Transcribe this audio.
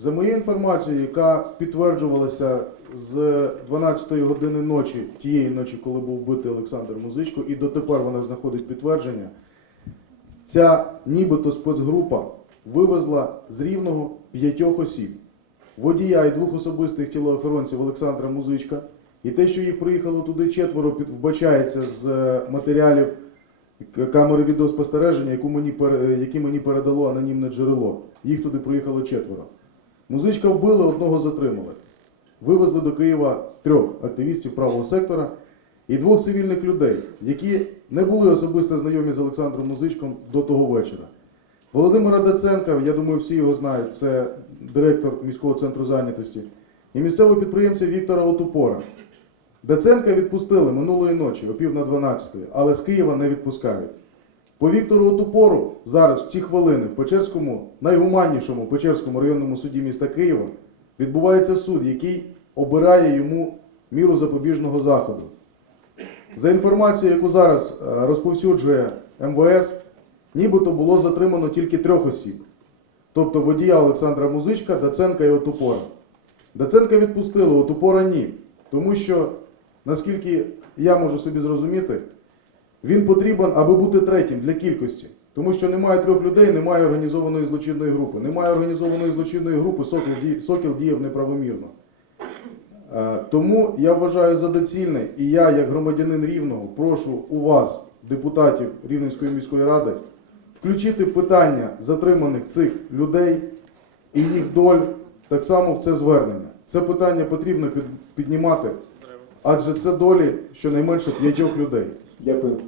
За моєю інформацією, яка підтверджувалася з 12-ї години ночі, тієї ночі, коли був вбитий Олександр Музичко, і дотепер вона знаходить підтвердження, ця нібито спецгрупа вивезла з рівного п'ятьох осіб. Водія і двох особистих тілоохоронців Олександра Музичка. І те, що їх приїхало туди четверо, вбачається з е, матеріалів камери відеоспостереження, які мені передало анонімне джерело. Їх туди приїхало четверо. Музичка вбили, одного затримали. Вивезли до Києва трьох активістів правого сектора і двох цивільних людей, які не були особисто знайомі з Олександром Музичком до того вечора. Володимира Даценка, я думаю, всі його знають, це директор міського центру зайнятості, і місцевого підприємця Віктора Отупора. Даценка відпустили минулої ночі, о пів на 12, але з Києва не відпускають. По Віктору Отупору зараз, в ці хвилини, в Печерському, найгуманнішому Печерському районному суді міста Києва відбувається суд, який обирає йому міру запобіжного заходу. За інформацією, яку зараз е, розповсюджує МВС, нібито було затримано тільки трьох осіб. Тобто водія Олександра Музичка, Даценка і Отупора. Даценка відпустили, Отупора ні. Тому що, наскільки я можу собі зрозуміти, він потрібен, аби бути третім для кількості. Тому що немає трьох людей, немає організованої злочинної групи. Немає організованої злочинної групи, Сокіл, діє- Сокіл діяв неправомірно. Е, Тому я вважаю за доцільне, і я, як громадянин Рівного, прошу у вас, депутатів Рівненської міської ради, включити питання затриманих цих людей і їх доль так само в це звернення. Це питання потрібно під- піднімати, адже це долі щонайменше п'ятьох людей. Дякую.